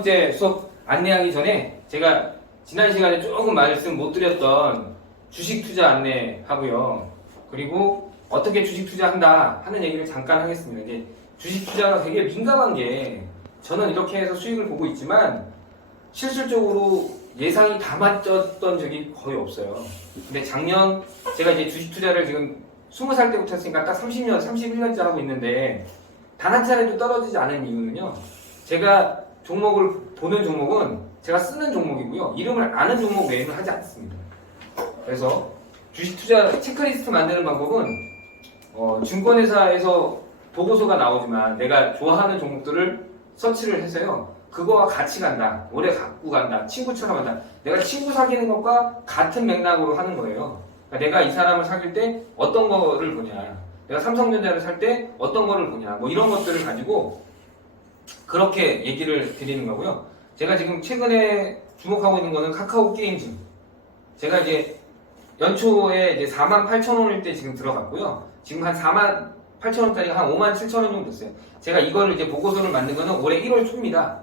번째 수업 안내하기 전에 제가 지난 시간에 조금 말씀 못 드렸던 주식 투자 안내하고요. 그리고 어떻게 주식 투자한다 하는 얘기를 잠깐 하겠습니다. 이제 주식 투자가 되게 민감한 게 저는 이렇게 해서 수익을 보고 있지만 실질적으로 예상이 다 맞췄던 적이 거의 없어요. 근데 작년 제가 이제 주식 투자를 지금 20살 때부터 했으니까 딱 30년, 31년째 하고 있는데 단 한 차례도 떨어지지 않은 이유는요. 제가 종목을 보는 종목은 제가 쓰는 종목이고요. 이름을 아는 종목 외에는 하지 않습니다. 그래서 주식 투자 체크리스트 만드는 방법은 증권회사에서 보고서가 나오지만 내가 좋아하는 종목들을 서치를 해서요. 그거와 같이 간다. 오래 갖고 간다. 친구처럼 한다. 내가 친구 사귀는 것과 같은 맥락으로 하는 거예요. 그러니까 내가 이 사람을 사귈 때 어떤 거를 보냐. 내가 삼성전자를 살 때 어떤 거를 보냐. 뭐 이런 것들을 가지고 그렇게 얘기를 드리는 거고요. 제가 지금 최근에 주목하고 있는 거는 카카오 게임즈. 제가 이제 연초에 이제 48,000원일 때 지금 들어갔고요. 지금 한 48,000원짜리가 한 57,000원 정도 됐어요. 제가 이거를 이제 보고서를 만든 거는 올해 1월 초입니다.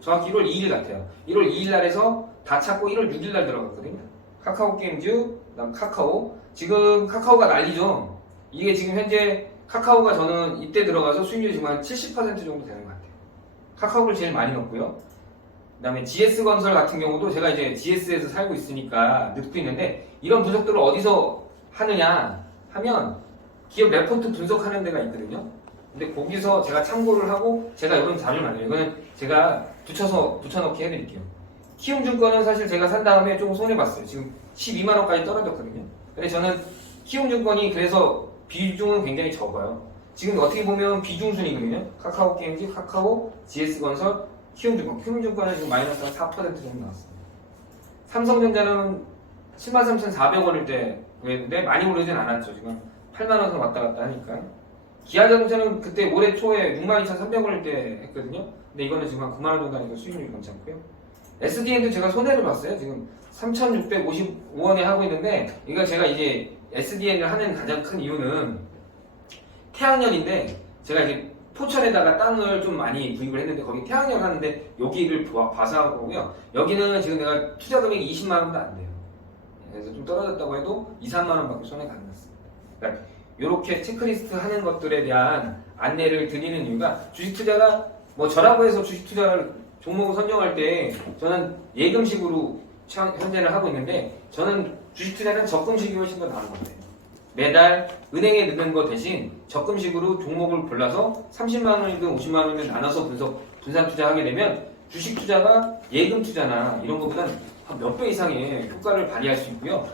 정확히 1월 2일 같아요. 1월 2일 날에서 다 찾고 1월 6일 날 들어갔거든요. 카카오 게임즈, 그다음 카카오. 지금 카카오가 난리죠. 이게 지금 현재 카카오가 저는 이때 들어가서 수익률이 지금 한 70% 정도 되는 것 같아요. 카카오를 제일 많이 넣었고요. 그 다음에 GS건설 같은 경우도 제가 이제 GS에서 살고 있으니까 넣고 있는데 이런 분석들을 어디서 하느냐 하면 기업 레포트 분석하는 데가 있거든요. 근데 거기서 제가 참고를 하고 제가 이런 자료를 만들어요. 이거는 제가 붙여넣기 해드릴게요. 키움증권은 사실 제가 산 다음에 조금 손해봤어요. 지금 12만원까지 떨어졌거든요. 근데 저는 키움증권이 그래서 비중은 굉장히 적어요. 지금 어떻게 보면 비중순이거든요. 카카오 게임즈, 카카오, GS건설, 키움증권. 키움증권은 지금 마이너스 한 4% 정도 나왔습니다. 삼성전자는 73,400원일 때 그랬는데 많이 오르진 않았죠. 지금 8만원 왔다 갔다 하니까. 기아자동차는 그때 올해 초에 62,300원일 때 했거든요. 근데 이거는 지금 한 9만원 정도 하니까 수익률이 괜찮고요. SDN도 제가 손해를 봤어요. 지금 3,655원에 하고 있는데 이거 제가 이제 SDN을 하는 가장 큰 이유는 태양열인데 제가 이제 포천에다가 땅을 좀 많이 구입을 했는데 거기 태양열 하는데 여기를 봐서 한 거고요. 여기는 지금 내가 투자 금액이 20만원도 안 돼요. 그래서 좀 떨어졌다고 해도 2, 3만원밖에 손해가 안 났습니다. 그러니까 이렇게 체크리스트 하는 것들에 대한 안내를 드리는 이유가 주식 투자가 뭐 저라고 해서 주식 투자를 종목을 선정할 때 저는 예금식으로 현재는 하고 있는데 저는 주식 투자는 적금식이 훨씬 더 나은 것 같아요. 매달 은행에 넣는 것 대신 적금식으로 종목을 골라서 30만원이든 50만원이든 나눠서 분산 투자하게 되면 주식 투자가 예금 투자나 이런 것보다는 몇 배 이상의 효과를 발휘할 수 있고요.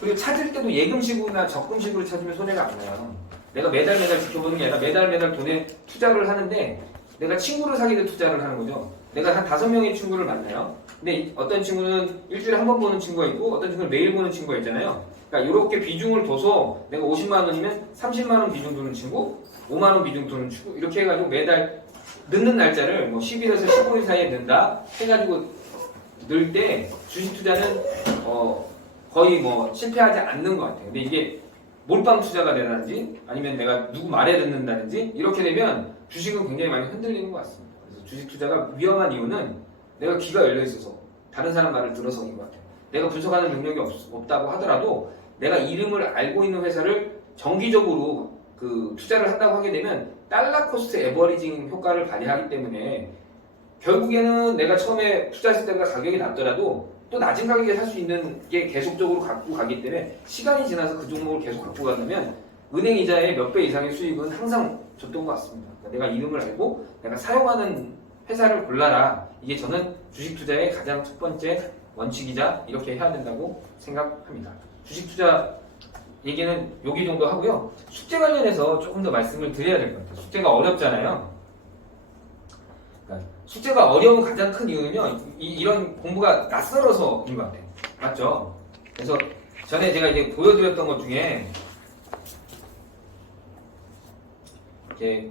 그리고 찾을 때도 예금식으로나 적금식으로 찾으면 손해가 안 나요. 내가 매달 지켜보는 게 아니라 매달 돈에 투자를 하는데 내가 친구를 사귀는 투자를 하는 거죠. 내가 한 5명의 친구를 만나요. 근데 어떤 친구는 일주일에 한 번 보는 친구가 있고 어떤 친구는 매일 보는 친구가 있잖아요. 그러니까 이렇게 비중을 둬서 내가 50만원이면 30만원 비중 두는 친구, 5만원 비중 두는 친구 이렇게 해가지고 매달 넣는 날짜를 뭐 10일에서 15일 사이에 넣는다 해가지고 넣을 때 주식 투자는 거의 뭐 실패하지 않는 것 같아요. 근데 이게 몰빵 투자가 되든지 아니면 내가 누구 말에 듣는다든지 이렇게 되면 주식은 굉장히 많이 흔들리는 것 같습니다. 그래서 주식 투자가 위험한 이유는 내가 귀가 열려 있어서 다른 사람 말을 들어서인 것 같아요. 내가 분석하는 능력이 없다고 하더라도 내가 이름을 알고 있는 회사를 정기적으로 그 투자를 한다고 하게 되면 달러 코스트 에버리징 효과를 발휘하기 때문에 결국에는 내가 처음에 투자했을 때가 가격이 낮더라도 또 낮은 가격에 살 수 있는 게 계속적으로 갖고 가기 때문에 시간이 지나서 그 종목을 계속 갖고 간다면 은행 이자의 몇 배 이상의 수익은 항상 줬던 것 같습니다. 그러니까 내가 이름을 알고 내가 사용하는 회사를 골라라. 이게 저는 주식 투자의 가장 첫 번째 원칙이자 이렇게 해야 된다고 생각합니다. 주식 투자 얘기는 여기 정도 하고요. 숙제 관련해서 조금 더 말씀을 드려야 될 것 같아요. 숙제가 어렵잖아요. 그러니까 숙제가 어려운 가장 큰 이유는요. 이런 공부가 낯설어서인 것 같아요. 맞죠? 그래서 전에 제가 이제 보여드렸던 것 중에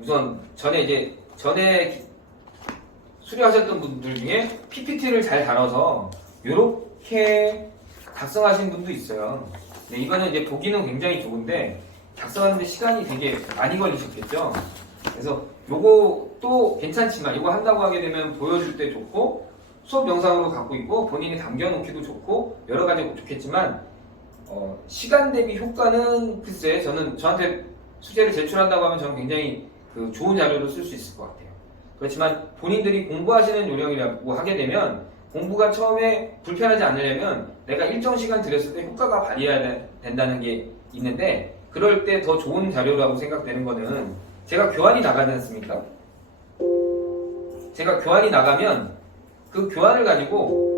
우선 전에 수료하셨던 분들 중에 PPT를 잘 다뤄서 이렇게 작성하신 분도 있어요. 근데 이거는 이제 보기는 굉장히 좋은데 작성하는데 시간이 되게 많이 걸리셨겠죠. 그래서 요것도 괜찮지만 이거 한다고 하게 되면 보여줄 때 좋고 수업 영상으로 갖고 있고 본인이 남겨놓기도 좋고 여러 가지 좋겠지만 시간 대비 효과는 글쎄 저는 저한테 수제를 제출한다고 하면 저는 굉장히 그 좋은 자료로 쓸 수 있을 것 같아요. 그렇지만 본인들이 공부하시는 요령이라고 하게 되면 공부가 처음에 불편하지 않으려면 내가 일정 시간 들였을 때 효과가 발휘해야 된다는 게 있는데 그럴 때 더 좋은 자료라고 생각되는 거는 제가 교환이 나가지 않습니까? 제가 교환이 나가면 그 교환을 가지고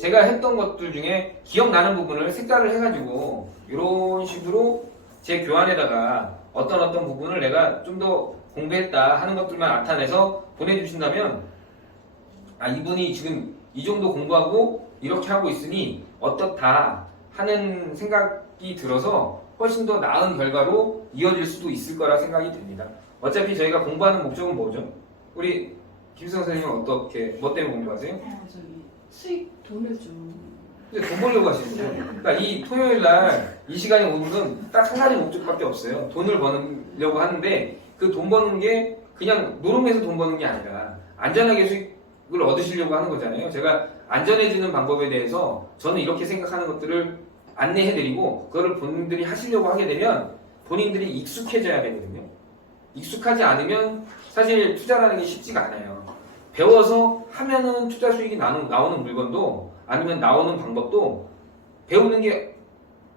제가 했던 것들 중에 기억나는 부분을 색깔을 해가지고 이런 식으로 제 교환에다가 어떤 부분을 내가 좀 더 공부했다 하는 것들만 나타내서 보내주신다면 아 이분이 지금 이 정도 공부하고 이렇게 하고 있으니 어떻다 하는 생각이 들어서 훨씬 더 나은 결과로 이어질 수도 있을 거라 생각이 듭니다. 어차피 저희가 공부하는 목적은 뭐죠? 우리 김수영 선생님은 어떻게 뭐 때문에 공부하세요? 저기 수익 돈을 좀 근데 돈 벌려고 하시는 거죠. 그러니까 이 토요일 날 이 시간에 오는 분은 딱 한 가지 목적밖에 없어요. 돈을 버려고 하는데 그 돈 버는 게 그냥 노름에서 돈 버는 게 아니라 안전하게 수익을 얻으시려고 하는 거잖아요. 제가 안전해지는 방법에 대해서 저는 이렇게 생각하는 것들을 안내해드리고 그거를 본인들이 하시려고 하게 되면 본인들이 익숙해져야 되거든요. 익숙하지 않으면 사실 투자라는 게 쉽지가 않아요. 배워서 하면은 투자 수익이 나오는 물건도 아니면 나오는 방법도 배우는 게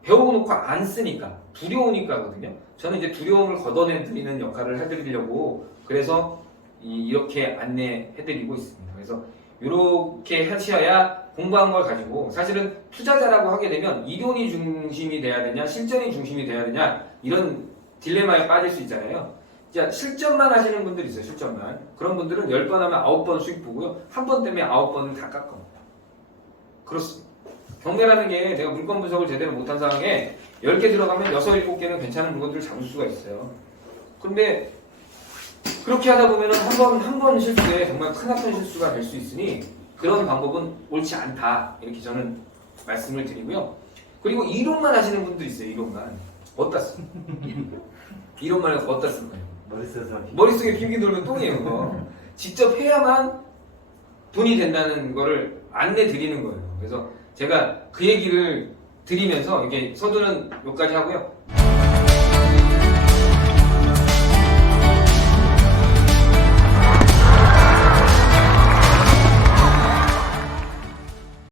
배워놓고 안 쓰니까 두려우니까거든요. 저는 이제 두려움을 걷어내드리는 역할을 해드리려고 그래서 이렇게 안내해드리고 있습니다. 그래서 이렇게 하셔야 공부한 걸 가지고 사실은 투자자라고 하게 되면 이론이 중심이 돼야 되냐 실전이 중심이 돼야 되냐 이런 딜레마에 빠질 수 있잖아요. 자, 실전만 하시는 분들이 있어요. 실전만. 그런 분들은 10번 하면 9번 수익 보고요. 한 번 때문에 9번을 다 깎아먹니다. 그렇습니다. 경매라는 게 내가 물건 분석을 제대로 못한 상황에 10개 들어가면 6, 7개는 괜찮은 물건들을 잡을 수가 있어요. 그런데 그렇게 하다 보면 한 번 실수에 정말 크나큰 실수가 될 수 있으니 그런 방법은 옳지 않다. 이렇게 저는 말씀을 드리고요. 그리고 이론만 하시는 분도 있어요. 이론만. 어디다 쓰? 이론만 해서 어디다 쓰는 거예요? 머릿속에 빙빙 돌면 똥이에요. 그거. 직접 해야만 돈이 된다는 거를 안내 드리는 거예요. 그래서 제가 그 얘기를 드리면서 이게 서두는 여기까지 하고요.